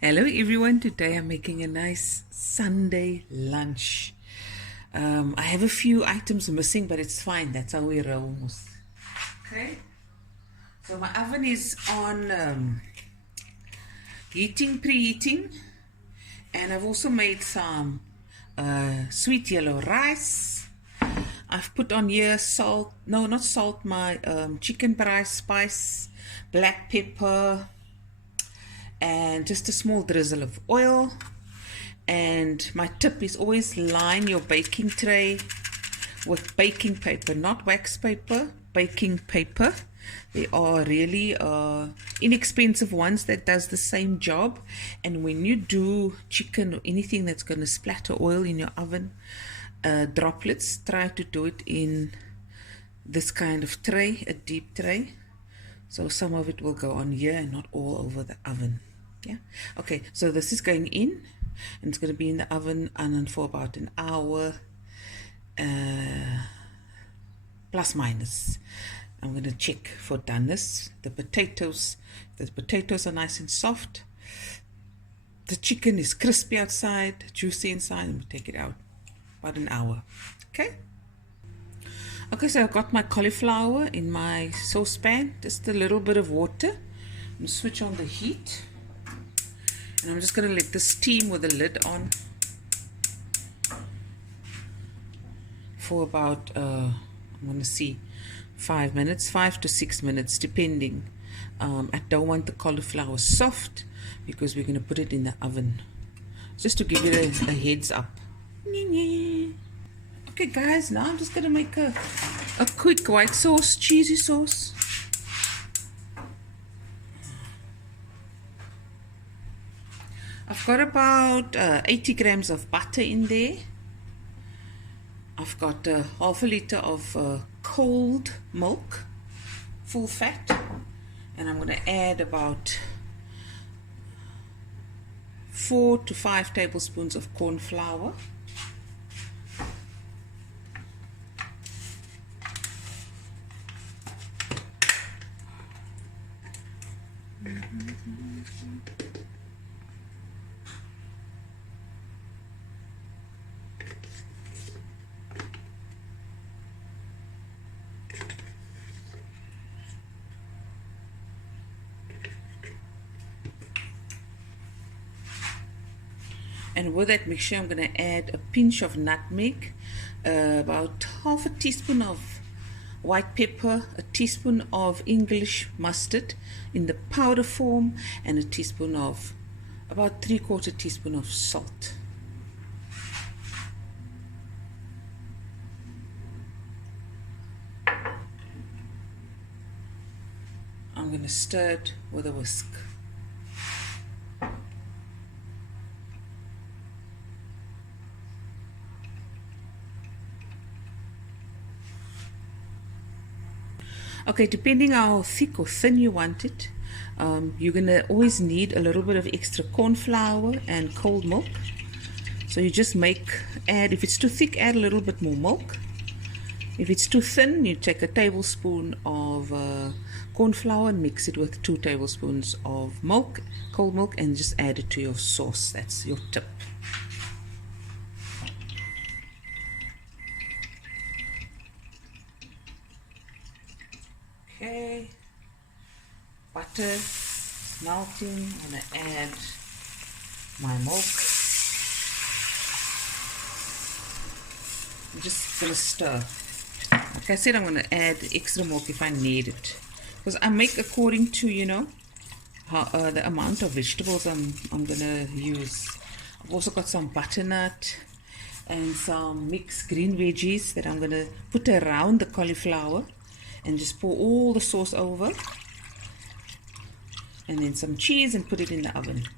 Hello everyone, today I'm making a nice Sunday lunch. I have a few items missing, but it's fine, that's how we roll. Okay, so my oven is on preheating, and I've also made some sweet yellow rice. I've put on here salt, no not salt, my chicken spice, black pepper, and just a small drizzle of oil. And my tip is always line your baking tray with baking paper, not wax paper, baking paper. They are really inexpensive ones that does the same job. And when you do chicken or anything that's going to splatter oil in your oven, droplets, try to do it in this kind of tray, a deep tray. So some of it will go on here and not all over the oven. Yeah. Okay, so this is going in, and it's going to be in the oven and for about an hour, plus minus. I'm going to check for doneness. The potatoes are nice and soft. The chicken is crispy outside, juicy inside, and we take it out. About an hour. Okay. Okay, so I've got my cauliflower in my saucepan, just a little bit of water. I'm going to switch on the heat, and I'm just going to let this steam with the lid on for about, I'm going to see, 5 minutes, 5 to 6 minutes, depending. I don't want the cauliflower soft because we're going to put it in the oven. Just to give it a heads up. Okay guys, now I'm just going to make a quick white sauce, cheesy sauce. I've got about 80 grams of butter in there. I've got half a liter of cold milk, full fat, and I'm going to add about 4 to 5 tablespoons of corn flour. And with that mixture, I'm going to add a pinch of nutmeg, about half a teaspoon of white pepper, a teaspoon of English mustard in the powder form, and a teaspoon of, about 3/4 teaspoon of salt. I'm going to stir it with a whisk. Okay, depending how thick or thin you want it, you're going to always need a little bit of extra corn flour and cold milk. So you just add, if it's too thick, add a little bit more milk. If it's too thin, you take a tablespoon of corn flour and mix it with 2 tablespoons of milk, cold milk, and just add it to your sauce. That's your tip. Okay, butter melting. I'm going to add my milk. I'm just going to stir. Like I said, I'm going to add extra milk if I need it, because I make according to, you know, how, the amount of vegetables I'm going to use. I've also got some butternut and some mixed green veggies that I'm going to put around the cauliflower, and just pour all the sauce over, and then some cheese, and put it in the oven.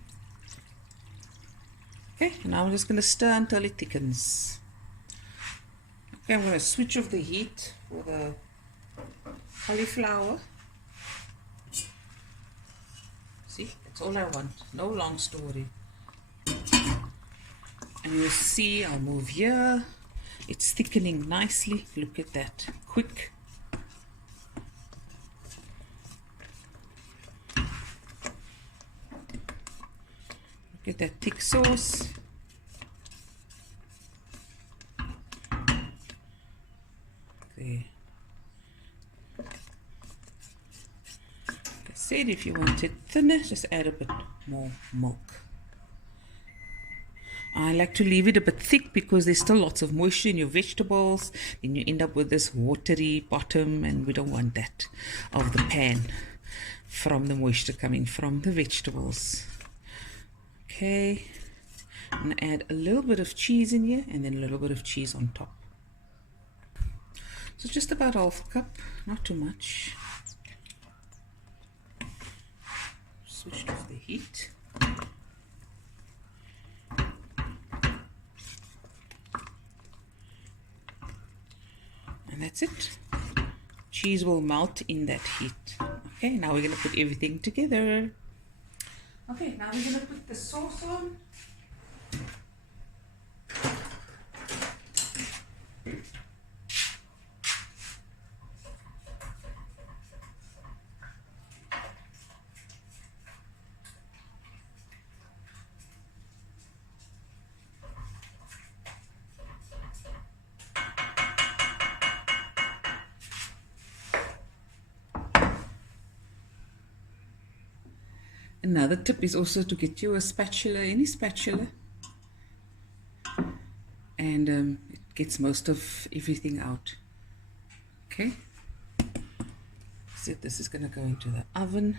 Okay, now I'm just going to stir until it thickens. Okay, I'm going to switch off the heat for the cauliflower. See, that's all I want, no long story. And you'll see, I'll move here, it's thickening nicely. Look at that, quick. Get that thick sauce. There. Like I said, if you want it thinner, just add a bit more milk. I like to leave it a bit thick because there's still lots of moisture in your vegetables. Then you end up with this watery bottom, and we don't want that of the pan from the moisture coming from the vegetables. Okay, I'm going to add a little bit of cheese in here and then a little bit of cheese on top. So just about half a cup, not too much. Switched off the heat. And that's it. Cheese will melt in that heat. Okay, now we're going to put everything together. Okay, now we're going to put the sauce on. Another tip is also to get you a spatula, any spatula, and it gets most of everything out. Okay, so this is going to go into the oven.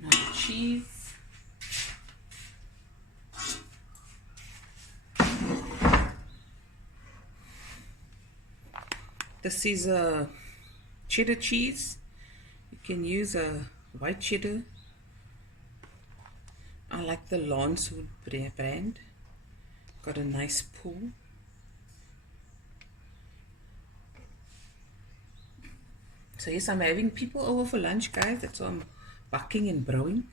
Now the cheese. This is a cheddar cheese. You can use a white cheddar. I like the Lancewood brand. Got a nice pull. So yes, I'm having people over for lunch, guys. That's why I'm bucking and brewing.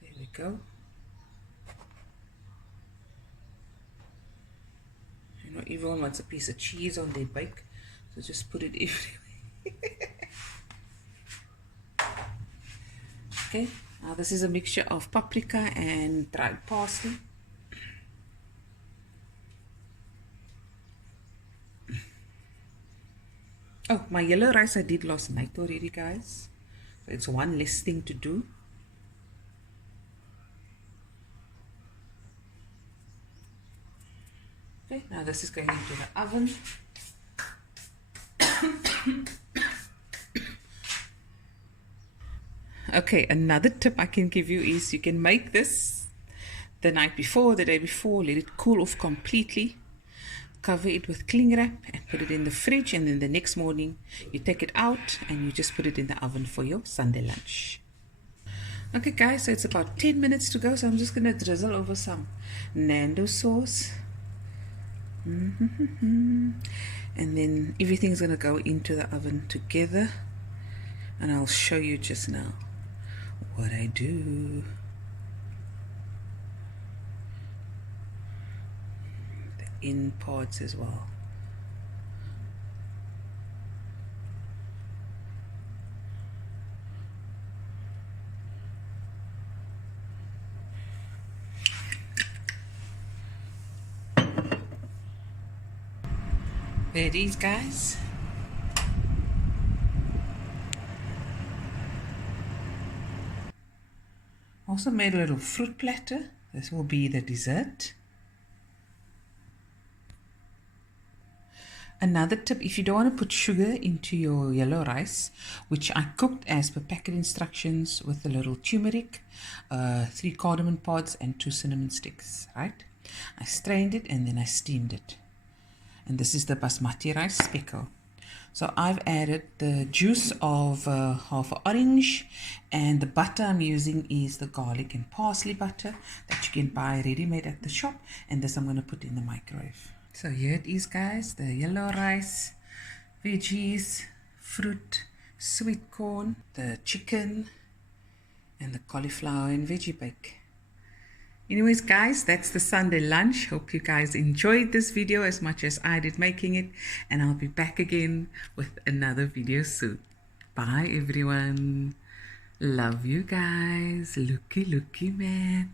There we go. You know, everyone wants a piece of cheese on their bake, so just put it everywhere. Okay, now this is a mixture of paprika and dried parsley. Oh, my yellow rice I did last night already, guys. So it's one less thing to do. Okay, now this is going into the oven. Okay, another tip I can give you is you can make this the night before, the day before, let it cool off completely. Cover it with cling wrap and put it in the fridge, and then the next morning you take it out and you just put it in the oven for your Sunday lunch. Okay guys, so it's about 10 minutes to go, so I'm just going to drizzle over some Nando sauce. And then everything's going to go into the oven together, and I'll show you just now what I do. In parts as well. There it is, guys. Also made a little fruit platter. This will be the dessert. Another tip, if you don't want to put sugar into your yellow rice, which I cooked as per packet instructions with a little turmeric, 3 cardamom pods and 2 cinnamon sticks, right? I strained it and then I steamed it. And this is the basmati rice speckle. So I've added the juice of half an orange, and the butter I'm using is the garlic and parsley butter that you can buy ready-made at the shop, and this I'm going to put in the microwave. So here it is, guys, the yellow rice, veggies, fruit, sweet corn, the chicken, and the cauliflower and veggie bake. Anyways, guys, that's the Sunday lunch. Hope you guys enjoyed this video as much as I did making it, and I'll be back again with another video soon. Bye, everyone. Love you guys. Looky, man.